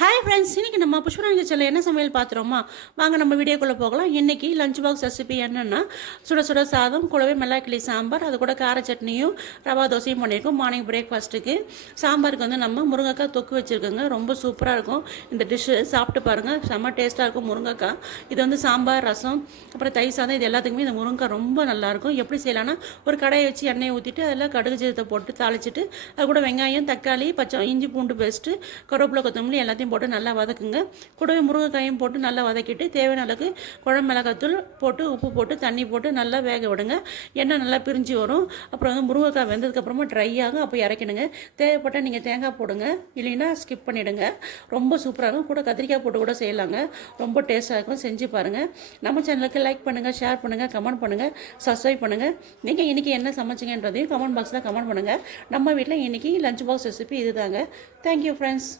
Hi friends, இன்றைக்கி நம்ம புஷ்பராணி கிச்சனில் என்ன சமையல் பார்த்துறோமா? வாங்க நம்ம வீடியோக்குள்ளே போகலாம். இன்றைக்கி லஞ்ச் பாக்ஸ் ரெசிபி என்னென்னா, சுட சுட சாதம் கூடவே மிளகாய் சாம்பார், அது கூட கார சட்னியும் ரவா தோசையும் பண்ணியிருக்கோம் மார்னிங் பிரேக்ஃபாஸ்ட்டுக்கு. சாம்பாருக்கு வந்து நம்ம முருங்கைக்காய் தொக்கு வச்சுருக்கோங்க. ரொம்ப சூப்பராக இருக்கும் இந்த டிஷ்ஷு. சாப்பிட்டு பாருங்கள், செம்ம டேஸ்ட்டாக இருக்கும் முருங்கைக்காய். இது வந்து சாம்பார், ரசம், அப்புறம் தயிர் சாதம், இது எல்லாத்துக்குமே இந்த முருங்கைக்காய் ரொம்ப நல்லாயிருக்கும். எப்படி செய்யலான்னா, ஒரு கடாயை வச்சு எண்ணெயை ஊற்றிட்டு அதில் கடுகு ஜீரகத்தை போட்டு தாளிச்சிட்டு, அது கூட வெங்காயம், தக்காளி, இஞ்சி பூண்டு பேஸ்ட்டு, கருவேப்பிலை, கொத்தமல்லி எல்லாத்தையும் போட்டு நல்லா வதக்குங்க. கூடவே முருங்கைக்காயும் போட்டு நல்லா வதக்கிட்டு தேவையான அளவுக்கு குழம்பு மிளகாத்தூள் போட்டு உப்பு போட்டு தண்ணி போட்டு நல்லா வேக விடுங்க. எண்ணெய் நல்லா பிரிஞ்சு வரும். அப்புறம் வந்து முருங்கைக்காய் வெந்ததுக்கப்புறமா ட்ரை ஆகும், அப்போ இறக்கிடுங்க. தேவைப்பட்டால் நீங்கள் தேங்காய் போடுங்க, இல்லைன்னா ஸ்கிப் பண்ணிவிடுங்க. ரொம்ப சூப்பராக இருக்கும். கூட கத்திரிக்காய் போட்டு கூட செய்யலாங்க. ரொம்ப டேஸ்ட்டாக இருக்கும். செஞ்சு பாருங்கள். நம்ம சேனலுக்கு லைக் பண்ணுங்கள், ஷேர் பண்ணுங்கள், கமெண்ட் பண்ணுங்கள், சப்ஸ்கிரைப் பண்ணுங்கள். நீங்கள் இன்றைக்கி என்ன சமைச்சிங்கன்றதையும் கமெண்ட் பாக்ஸில் கமெண்ட் பண்ணுங்கள். நம்ம வீட்டில் இன்றைக்கி லஞ்ச் பாக்ஸ் ரெசிபி இது தாங்க. Thank you friends.